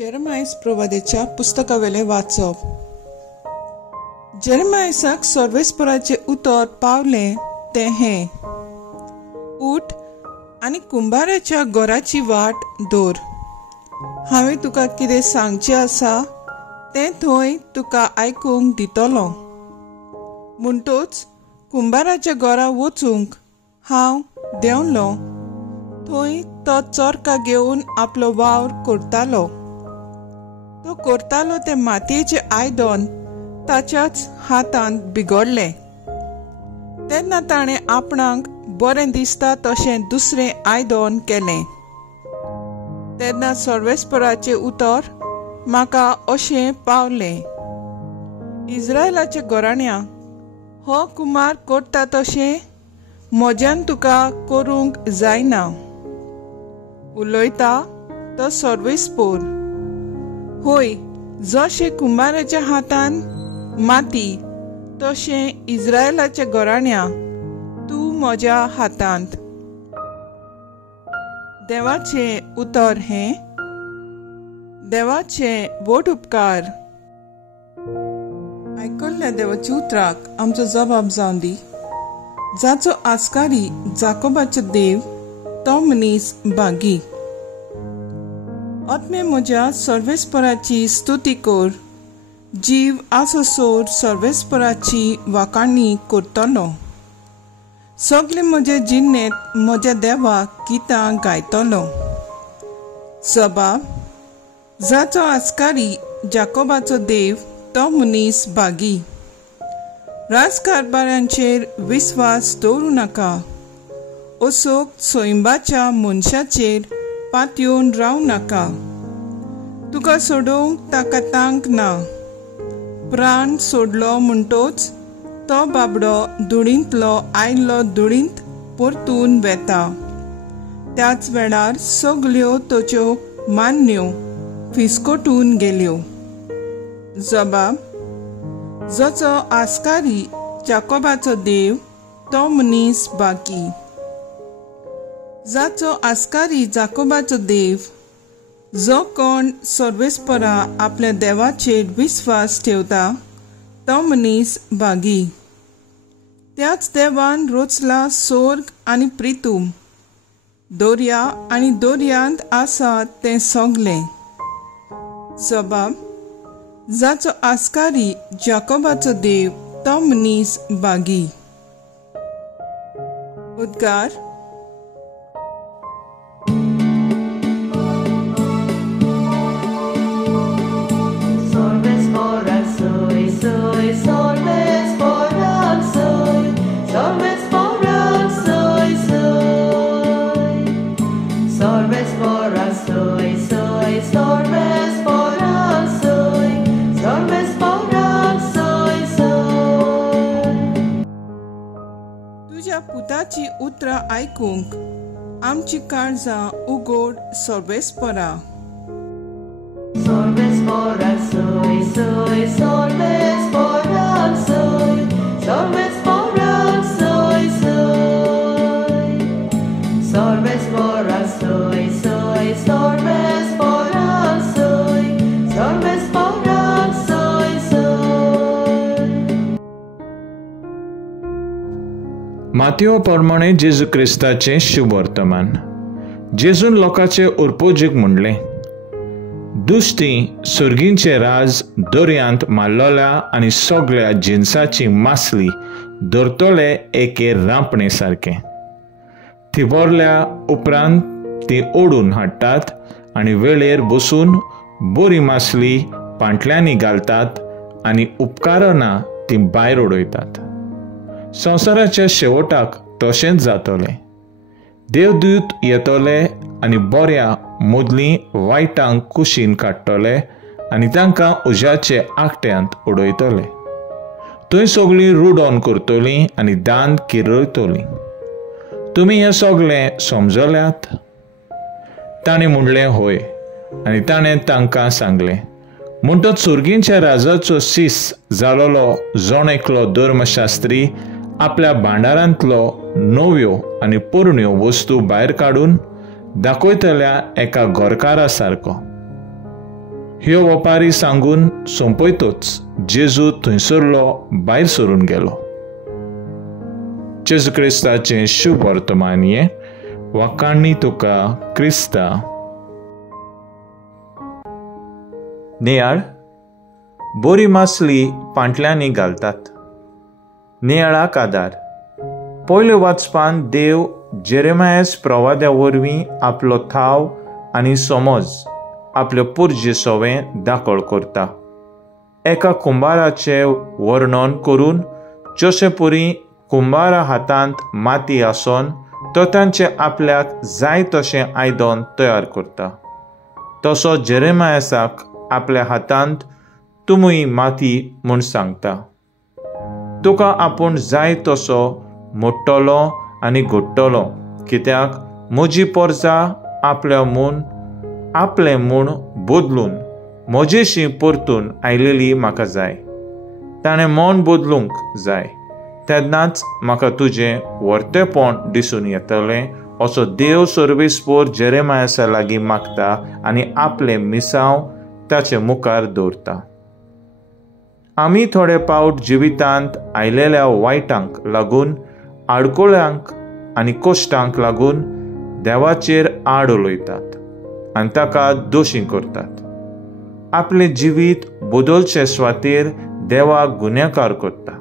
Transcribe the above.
जेरेमायस प्रवादेच्या पुस्तकावेले वाचप. जेरेमायसाक सर्वेस्पराचे उतर पावले ते हे: उठ आनी कुंभाराच्या घराची वाट दवर. हांवें तुका कितें सांगचें आसा तें थंय तुका आयकूंक दितलो. म्हणटूच कुंभाराच्या घरा वचूंक हांव देंवलो. थंय तो चोरका घेवन आपलो वावर करतालो. तो करतालो ते मातयेचे आयदन ताच्याच हातांत बिगडलें. तेन्ना ताणें आपणाक बरें दिसता तशें दुसरें आयदन केलें. तेन्ना सर्वेस्पराचें उतर म्हाका अशें पावलें: इस्रायलाच्या घराण्या, हो कुमार करता तशें म्हज्यान तुका करूंक जायना. उलयता तो सर्वेस्पर: होय, जशें कुंभाराच्या हातान माती तशें इस्रायलाच्या घराण्या तूं म्हज्या हातांत. देवाचें उतर हें. देवाचे बोट उपकार. आयकल्ल्या देवाच्या उतराक आमचो जबाब जावन दी. जाचो आस्कारी जाकोबाचो देव, तो मनीस भागी. आत्मे म्हज्या सर्वेस्पराची स्तुती कर. जीव आसोसोर सर्वेस्पराची वाखाणणी करतलो. सगळे म्हजे जिन्नेत म्हज्या देवाक गितां गायतलो. जबाब: जाचो आस्कारी जाकोबाचो देव, तो मनीस भागी. राजकारभारांचेर विस्वास दवरूं नाका. अचूक सोयंबाच्या मनशाचेर पातयेवन रावूं नाका. तुका सोडूंक ताका तांक ना. प्राण सोडलो म्हणटोच तो बाबडो धुळींतलो आयिल्लो धुळींत परतून वेता. त्याच वेळार सगल्यो ताच्यो मान्न्यो फिसकटून गेल्यो. जबाब: जाचो आस्कारी जाकोबाचो देव, तो मनीस भागी. जाचो आस्कारी जाकोबाचो देव, जो कोण सर्वेस्परा आपल्या देवाचेर विस्वास ठेवता, तो मनीस भागी. त्याच देवान रचला स्वर्ग आनी पृथ्वी, दर्या आनी दर्यांत आसा तें सगलें. जबाब: जाचो आस्कारी जाकोबाचो देव, तो मनीस भागी. उद्गार. तुझ्या पुताची उतरां आयकूंक आमची काळजां उगड सर्वेस्परा. Sorvespora soy, soy, sorvespora soy, sorvespora soy, soy. Sorvespora soy, soy, sorvespora soy, sorvespora soy, soy. मातयो प्रमाणे जेजू क्रिस्ताचें शुभ वर्तमान. जेजून लोकांचे उरपोजीक म्हणलें: दुश्टी सुर्गींचे राज दर्यांत मारलोल्या आनी सगळ्या जिन्साची मासली धरतले एके रांपणे सारकें. ती भरल्या उपरांत ती ओडून हाडटात आनी वेळेर बसून बरी मासली पांटल्यांनी घालतात आनी उपकारना ती भायर उडयतात. संवसाराच्या शेवटाक तशेंच जातलें. देवदूत येतले आनी बऱ्या मदलीं वायटांक कुशीन काडटले आनी तांकां उज्याचे आकट्यांत उडयतले. थंय सगळीं रुडोन करतलीं आनी दांत किरयतलीं. तुमी हें सगळें समजल्यात? ताणें म्हणलें होय. आनी ताणें तांकां सांगलें: म्हणटच सुर्गींच्या राजाचो सीस जालोलो जण एकलो धर्मशास्त्री आपल्या भांडारांतलो नव्यो आनी पोरण्यो वस्तू भायर काडून दाखयतल्या एका घरकारा सारको. ह्यो वपारी सांगून सोंपयतोच जेजू थंयसरलो भायर सरून गेलो. जेजू क्रिस्ताचें शुभ वर्तमान हें वाकाणणी तुका क्रिस्ता. नियाळ बोरी मासली पांटल्यांनी घालतात. नियाळाक आदार. पयले वाचपान देव जेरेमायस प्रवाद्या वरवीं आपलो थाव आनी समज आपले पुर्जे सवें दाखोळ करता. एका कुंभाराचें वर्णन करून जशे परी कुंभारा हातांत माती आसोन तो तांचे आपल्याक जाय तशें आयदन तयार करता, तसो जेरेमायसाक आपल्या हातांत तुमी माती म्हूण सांगता. तुका आपूण जाय तसो मोडटलो आनी घोडटलो, कित्याक म्हजी पोरजां आपलें म्हूण बदलून म्हजेशी परतून आयलेली म्हाका जाय. ताणें मन बदलूंक जाय, तेन्नाच म्हाका तुजें वर्तेपण दिसून येतलें असो देव सर्वेस्पोर जेरेमायसा लागीं मागता आनी आपलें मिसांव ताचे मुखार दवरता. आमी थोडे पावट जिवितांत आयलेल्या वायटांक लागून, आडकोळ्यांक आनी कश्टांक लागून देवाचेर आड उलयतात आनी ताका दोशी करतात. आपलें जिवीत बदलचे सुवातेर देवाक गुन्यांवकार करता.